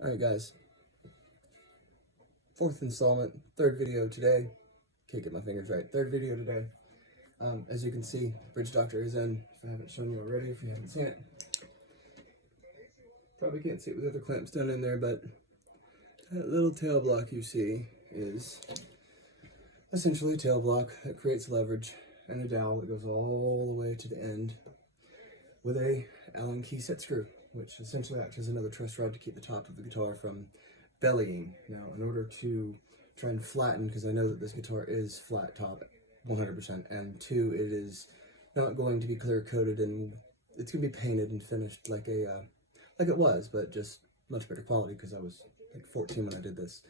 Alright guys, fourth installment, third video today. Can't get my fingers right. Third video today. As you can see, Bridge Doctor is in. If I haven't shown you already, if you haven't seen it. Probably can't see it with the other clamps done in there, but that little tail block you see is essentially a tail block that creates leverage and a dowel that goes all the way to the end with a Allen key set screw, which essentially acts as another truss rod to keep the top of the guitar from bellying. Now, in order to try and flatten, because I know that this guitar is flat top 100%, and two, it is not going to be clear coated, and it's going to be painted and finished like it was, but just much better quality because I was like 14 when I did this.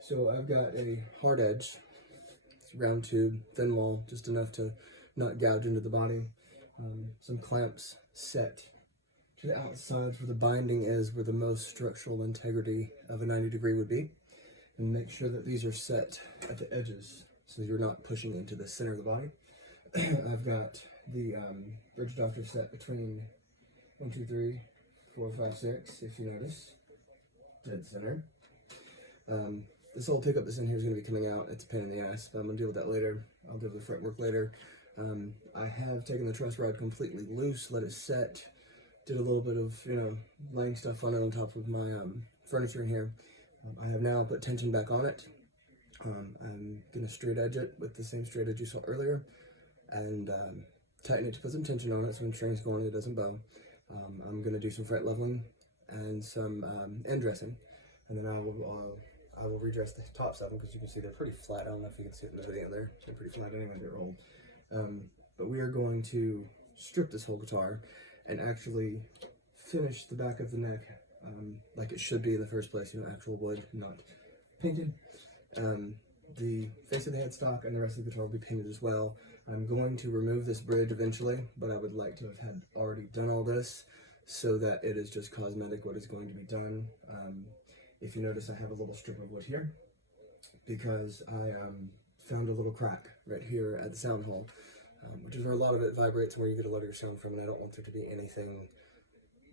So I've got a hard edge, it's a round tube, thin wall, just enough to not gouge into the body. Some clamps set to the outsides where the binding is, where the most structural integrity of a 90-degree would be, and make sure that these are set at the edges so you're not pushing into the center of the body. I've got the Bridge Doctor set between 1, 2, 3, 4, 5, 6, if you notice, dead center. This whole pickup that's in here is going to be coming out. It's a pain in the ass, but I'm going to deal with that later. I'll deal with the fretwork later. I have taken the truss rod completely loose, let it set, did a little bit of, laying stuff on it on top of my furniture in here. I have now put tension back on it. I'm going to straight edge it with the same straight edge you saw earlier, and tighten it to put some tension on it so when strings go on it doesn't bow. I'm going to do some fret leveling and some end dressing, and then I will redress the tops of them because you can see they're pretty flat. I don't know if you can see it in the video there. They're pretty flat anyway, they're old. But we are going to strip this whole guitar and actually finish the back of the neck like it should be in the first place, actual wood, not painted. The face of the headstock and the rest of the guitar will be painted as well. I'm going to remove this bridge eventually, but I would like to have had already done all this so that it is just cosmetic what is going to be done. If you notice, I have a little strip of wood here because I found a little crack right here at the sound hole, which is where a lot of it vibrates and where you get a lot of your sound from, and I don't want there to be anything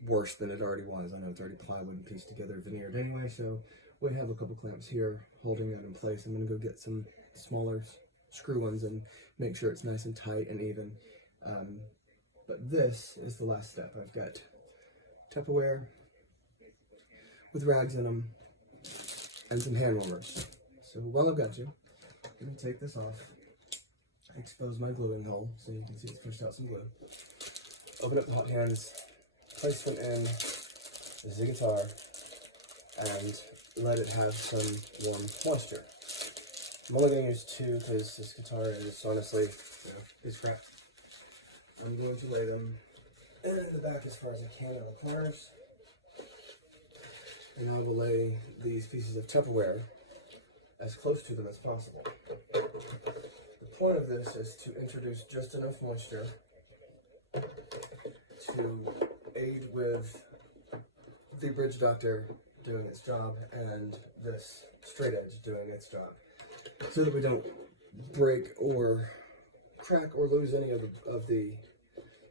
worse than it already was. I know it's already plywood and pieced together, veneered anyway, so we have a couple clamps here holding that in place. I'm going to go get some smaller screw ones and make sure it's nice and tight and even. But this is the last step. I've got Tupperware with rags in them and some hand warmers. So while I've got you, I'm going to take this off, expose my gluing hole so you can see it's pushed out some glue. Open up the hot hands, place one in the guitar, and let it have some warm moisture. I'm only going to use 2 because this guitar is honestly, it's crap. I'm going to lay them in the back as far as I can on the corners, and I will lay these pieces of Tupperware as close to them as possible. The point of this is to introduce just enough moisture to aid with the Bridge Doctor doing its job and this straight edge doing its job, so that we don't break or crack or lose any of the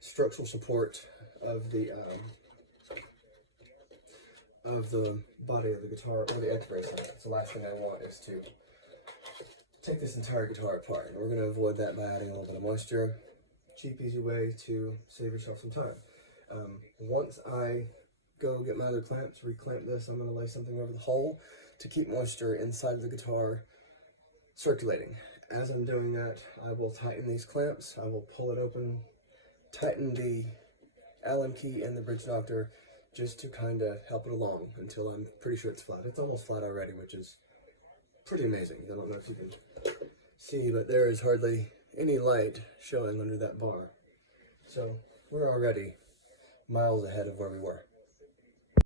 structural support of the body of the guitar or the edge bracing. So the last thing I want is to take this entire guitar apart, and we're going to avoid that by adding a little bit of moisture. Cheap, easy way to save yourself some time. Once I go get my other clamps, reclamp this, I'm going to lay something over the hole to keep moisture inside of the guitar circulating. As I'm doing that, I will tighten these clamps, I will pull it open, tighten the Allen key and the Bridge Doctor just to kind of help it along until I'm pretty sure it's flat. It's almost flat already, which is pretty amazing. I don't know if you can see, but there is hardly any light showing under that bar. So we're already miles ahead of where we were.